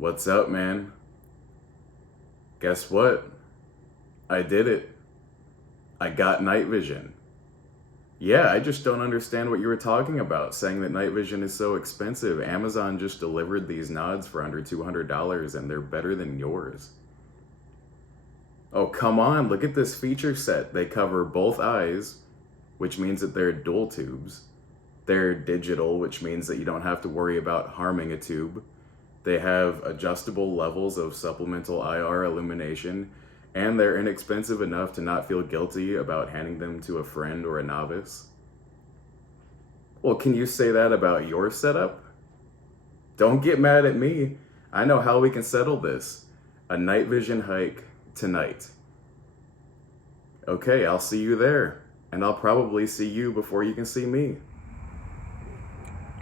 What's up, man? Guess what? I did it. I got night vision. Yeah, I just don't understand what you were talking about, saying that night vision is so expensive. Amazon just delivered these nods for under $200 and they're better than yours. Oh, come on, look at this feature set. They cover both eyes, which means that they're dual tubes. They're digital, which means that you don't have to worry about harming a tube. They have adjustable levels of supplemental IR illumination, and they're inexpensive enough to not feel guilty about handing them to a friend or a novice. Well, can you say that about your setup? Don't get mad at me. I know how we can settle this. A night vision hike tonight. Okay, I'll see you there, and I'll probably see you before you can see me.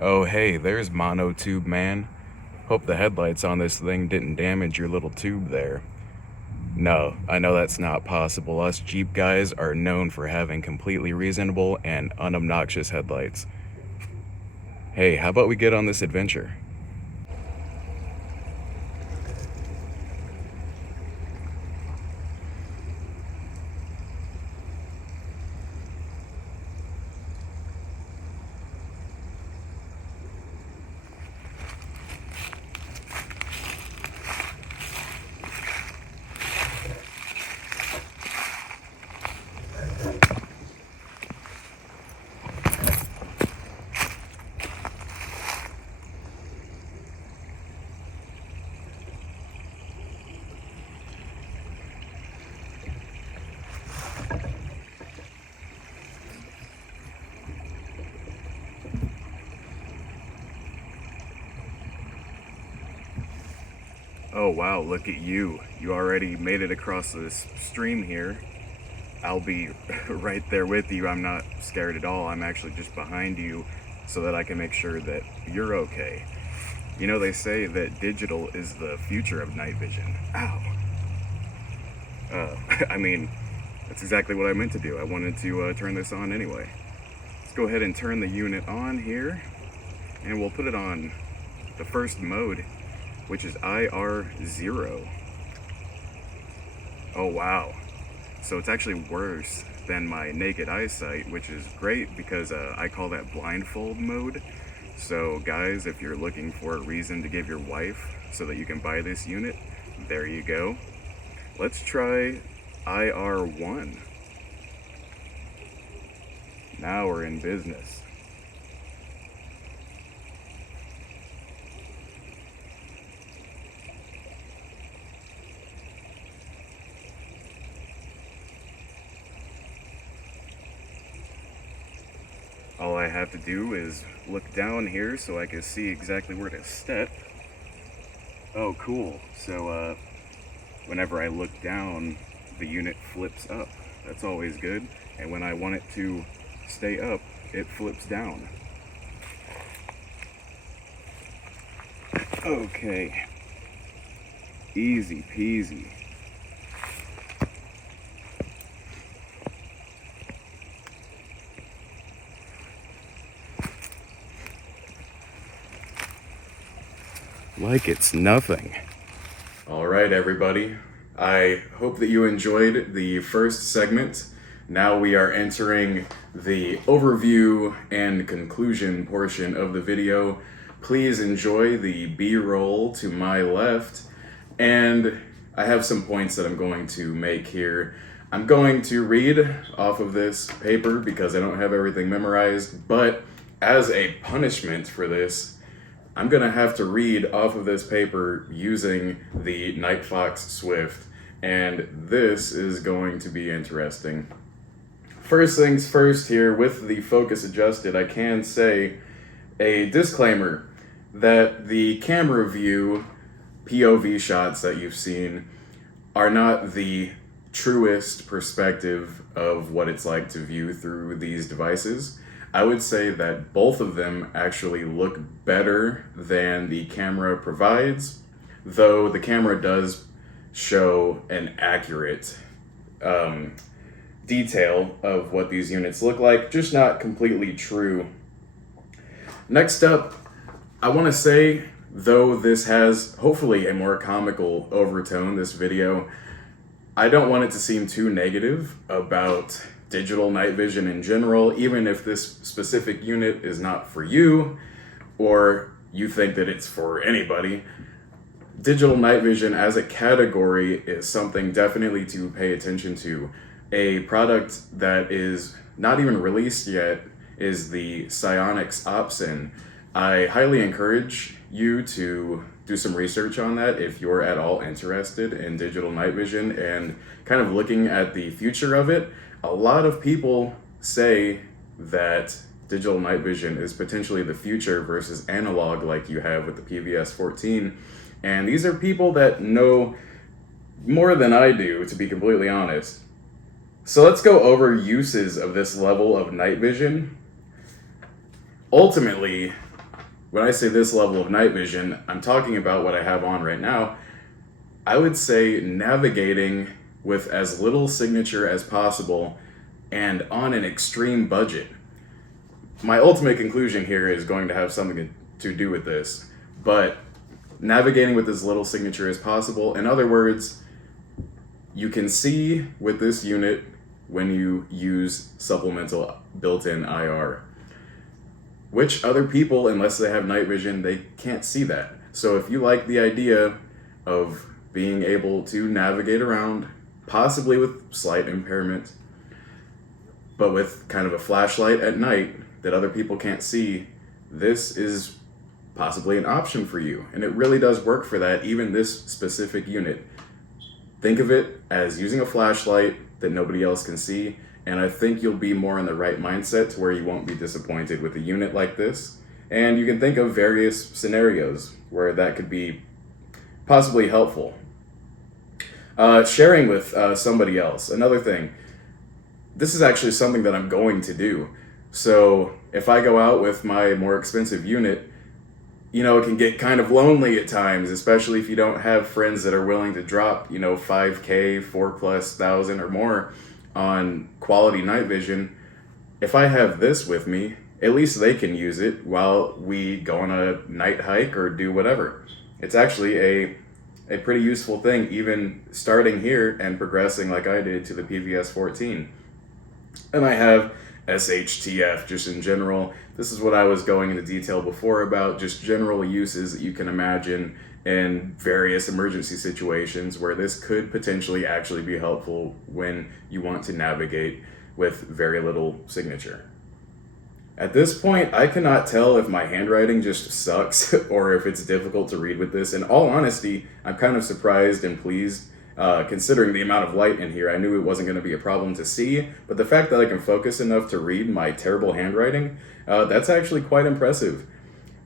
Oh, hey, there's Monotube Man. Hope the headlights on this thing didn't damage your little tube there. No, I know that's not possible. Us Jeep guys are known for having completely reasonable and unobnoxious headlights. Hey, how about we get on this adventure? Oh wow, look at you. You already made it across this stream here. I'll be right there with you. I'm not scared at all. I'm actually just behind you so that I can make sure that you're okay. You know, they say that digital is the future of night vision. Ow. I mean, that's exactly what I meant to do. I wanted to turn this on anyway. Let's go ahead and turn the unit on here, and we'll put it on the first mode, which is IR0. Oh wow. So it's actually worse than my naked eyesight, which is great because I call that blindfold mode. So guys, if you're looking for a reason to give your wife so that you can buy this unit, there you go. Let's try IR1. Now we're in business. All I have to do is look down here so I can see exactly where to step. Oh, cool. So whenever I look down, the unit flips up. That's always good. And when I want it to stay up, it flips down. Okay. Easy peasy. Like it's nothing. All right, everybody. I hope that you enjoyed the first segment. Now we are entering the overview and conclusion portion of the video. Please enjoy the B-roll to my left. And I have some points that I'm going to make here. I'm going to read off of this paper because I don't have everything memorized, but as a punishment for this, I'm gonna have to read off of this paper using the Night Fox Swift, and this is going to be interesting. First things first here, with the focus adjusted, I can say a disclaimer that the camera view POV shots that you've seen are not the truest perspective of what it's like to view through these devices. I would say that both of them actually look better than the camera provides, though the camera does show an accurate detail of what these units look like, just not completely true. Next up, I want to say though this has hopefully a more comical overtone, this video, I don't want it to seem too negative about digital night vision in general, even if this specific unit is not for you or you think that it's for anybody. Digital night vision as a category is something definitely to pay attention to. A product that is not even released yet is the Psyonix Opsin. I highly encourage you to do some research on that if you're at all interested in digital night vision and kind of looking at the future of it. A lot of people say that digital night vision is potentially the future versus analog like you have with the PVS-14. And these are people that know more than I do, to be completely honest. So let's go over uses of this level of night vision. Ultimately, when I say this level of night vision, I'm talking about what I have on right now. I would say navigating with as little signature as possible and on an extreme budget. My ultimate conclusion here is going to have something to do with this, but navigating with as little signature as possible. In other words, you can see with this unit when you use supplemental built-in IR, which other people, unless they have night vision, they can't see that. So if you like the idea of being able to navigate around, possibly with slight impairment, but with kind of a flashlight at night that other people can't see, this is possibly an option for you. And it really does work for that, even this specific unit. Think of it as using a flashlight that nobody else can see, and I think you'll be more in the right mindset to where you won't be disappointed with a unit like this. And you can think of various scenarios where that could be possibly helpful. Sharing with somebody else. Another thing, this is actually something that I'm going to do. So if I go out with my more expensive unit, you know, it can get kind of lonely at times, especially if you don't have friends that are willing to drop, you know, 5K, 4,000+ or more on quality night vision. If I have this with me, at least they can use it while we go on a night hike or do whatever. It's actually a pretty useful thing, even starting here and progressing like I did to the PVS-14. And I have SHTF just in general. This is what I was going into detail before about, just general uses that you can imagine in various emergency situations where this could potentially actually be helpful when you want to navigate with very little signature. At this point, I cannot tell if my handwriting just sucks or if it's difficult to read with this. In all honesty, I'm kind of surprised and pleased considering the amount of light in here. I knew it wasn't going to be a problem to see, but the fact that I can focus enough to read my terrible handwriting, that's actually quite impressive.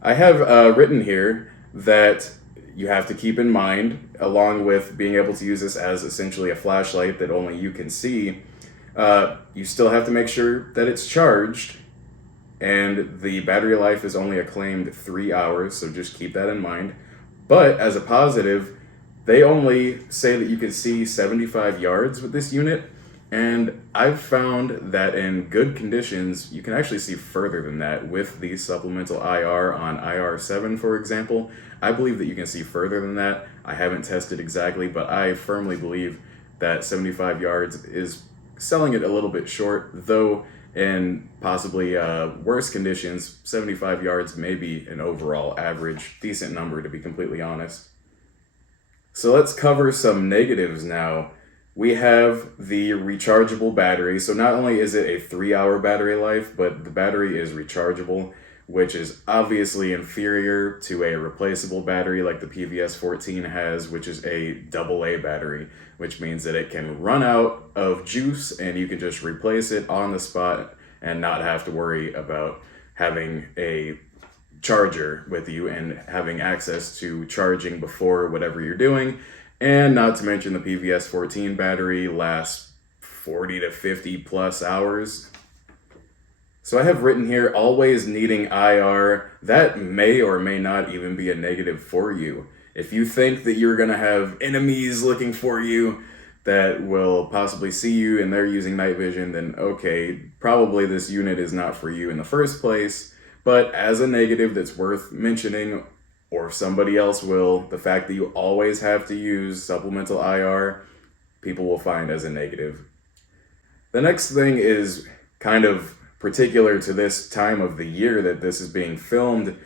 I have written here that you have to keep in mind, along with being able to use this as essentially a flashlight that only you can see, you still have to make sure that it's charged, and the battery life is only a claimed 3 hours, so just keep that in mind. But as a positive, they only say that you can see 75 yards with this unit, and I've found that in good conditions, you can actually see further than that with the supplemental IR on IR7, for example. I believe that you can see further than that. I haven't tested exactly, but I firmly believe that 75 yards is selling it a little bit short, though in possibly worse conditions, 75 yards may be an overall average, decent number to be completely honest. So let's cover some negatives now. We have the rechargeable battery. So not only is it a 3-hour battery life, but the battery is rechargeable, which is obviously inferior to a replaceable battery like the PVS-14 has, which is a AA battery, which means that it can run out of juice and you can just replace it on the spot and not have to worry about having a charger with you and having access to charging before whatever you're doing. And not to mention the PVS-14 battery lasts 40 to 50+ hours. So I have written here, always needing IR. That may or may not even be a negative for you. If you think that you're gonna have enemies looking for you that will possibly see you and they're using night vision, then okay, probably this unit is not for you in the first place. But as a negative that's worth mentioning, or somebody else will, the fact that you always have to use supplemental IR, people will find as a negative. The next thing is kind of particular to this time of the year that this is being filmed.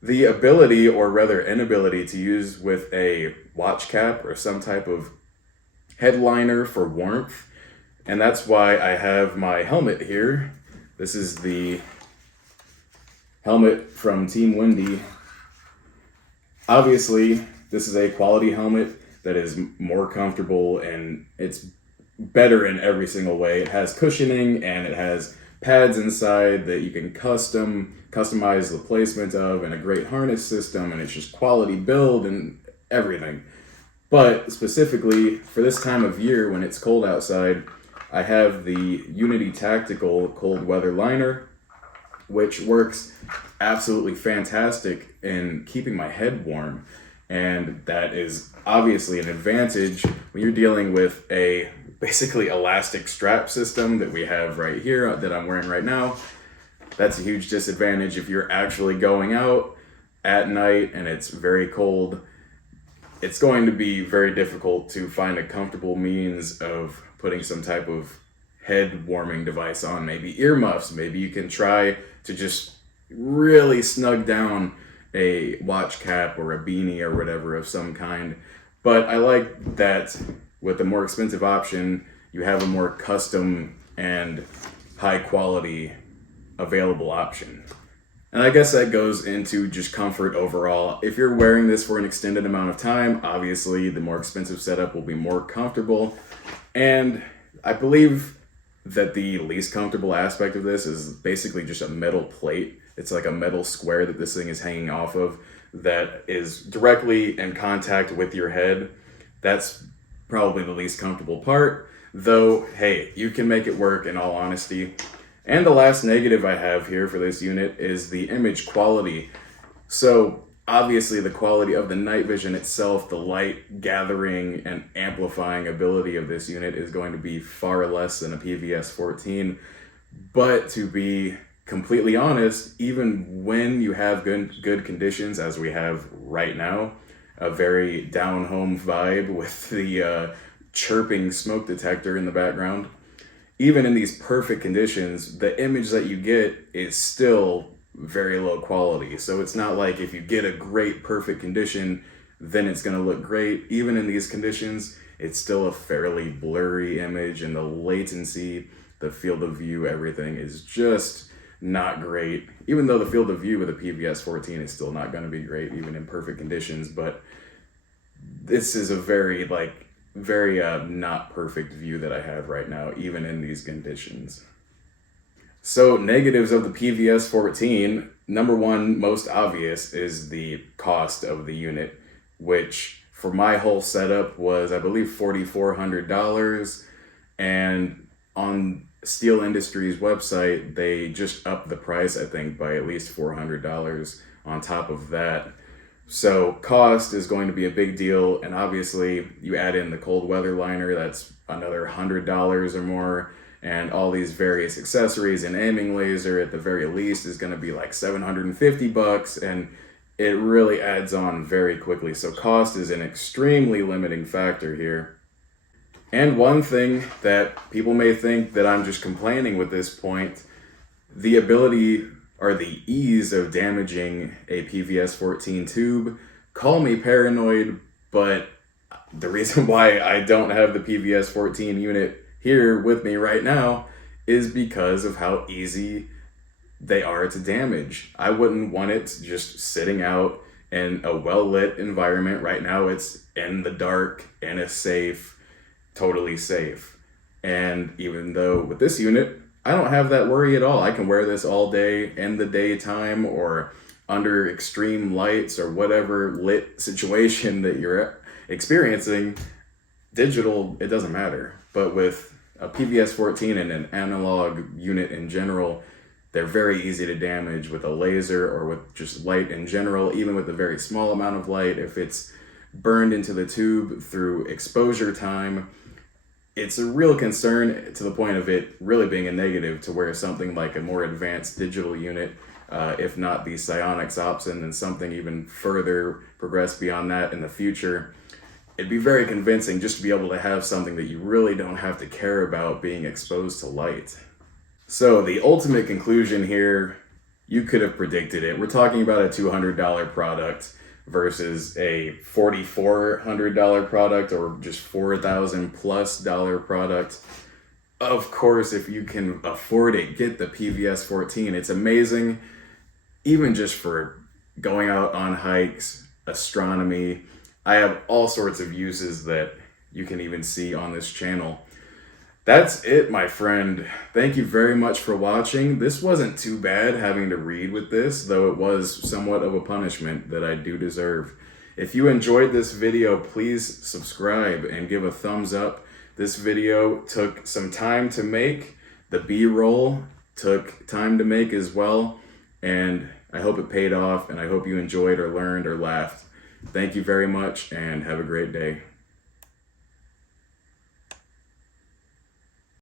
The ability, or rather inability, to use with a watch cap or some type of headliner for warmth. And that's why I have my helmet here. This is the helmet from Team Windy. Obviously, this is a quality helmet that is more comfortable and it's better in every single way. It has cushioning and it has pads inside that you can customize the placement of, and a great harness system, and it's just quality build and everything. But specifically for this time of year when it's cold outside, I have the Unity Tactical Cold Weather Liner, which works absolutely fantastic in keeping my head warm. And that is obviously an advantage when you're dealing with a basically elastic strap system that we have right here that I'm wearing right now. That's a huge disadvantage if you're actually going out at night and it's very cold. It's going to be very difficult to find a comfortable means of putting some type of head warming device on, maybe earmuffs. Maybe you can try to just really snug down a watch cap or a beanie or whatever of some kind. But I like that with the more expensive option, you have a more custom and high quality available option. And I guess that goes into just comfort overall. If you're wearing this for an extended amount of time, obviously the more expensive setup will be more comfortable. And I believe that the least comfortable aspect of this is basically just a metal plate. It's like a metal square that this thing is hanging off of that is directly in contact with your head. That's probably the least comfortable part, though, hey, you can make it work in all honesty. And the last negative I have here for this unit is the image quality. So obviously the quality of the night vision itself, the light gathering and amplifying ability of this unit is going to be far less than a PVS-14. But to be completely honest, even when you have good conditions, as we have right now, a very down home vibe with the chirping smoke detector in the background, even in these perfect conditions, the image that you get is still very low quality. So it's not like if you get a great perfect condition, then it's going to look great. Even in these conditions, it's still a fairly blurry image, and the latency, the field of view, everything is just not great. Even though the field of view with a PVS-14 is still not going to be great, even in perfect conditions. But this is a very not perfect view that I have right now, even in these conditions. So negatives of the PVS-14, number one, most obvious, is the cost of the unit, which for my whole setup was, I believe, $4,400. And on Steel Industries website, they just upped the price, I think, by at least $400 on top of that. So cost is going to be a big deal, and obviously you add in the cold weather liner, that's another $100 or more, and all these various accessories and aiming laser at the very least is going to be like $750, and it really adds on very quickly. So cost is an extremely limiting factor here. And one thing that people may think that I'm just complaining with this point, the ability or the ease of damaging a PVS-14 tube. Call me paranoid, but the reason why I don't have the PVS-14 unit here with me right now is because of how easy they are to damage. I wouldn't want it just sitting out in a well-lit environment. Right now it's in the dark, in a safe, totally safe. And even though with this unit, I don't have that worry at all. I can wear this all day in the daytime or under extreme lights or whatever lit situation that you're experiencing. Digital, it doesn't matter. But with a PVS-14 and an analog unit in general, they're very easy to damage with a laser or with just light in general, even with a very small amount of light. If it's burned into the tube through exposure time, it's a real concern to the point of it really being a negative to where something like a more advanced digital unit if not the psionics option, and something even further progressed beyond that in the future. It'd be very convincing just to be able to have something that you really don't have to care about being exposed to light. So the ultimate conclusion here, you could have predicted it. We're talking about a $200 product versus a $4,400 product or just $4,000+ product. Of course, if you can afford it, get the PVS-14. It's amazing, even just for going out on hikes, astronomy. I have all sorts of uses that you can even see on this channel. That's it, my friend. Thank you very much for watching. This wasn't too bad having to read with this, though it was somewhat of a punishment that I do deserve. If you enjoyed this video, please subscribe and give a thumbs up. This video took some time to make. The B-roll took time to make as well. And I hope it paid off, and I hope you enjoyed or learned or laughed. Thank you very much, and have a great day.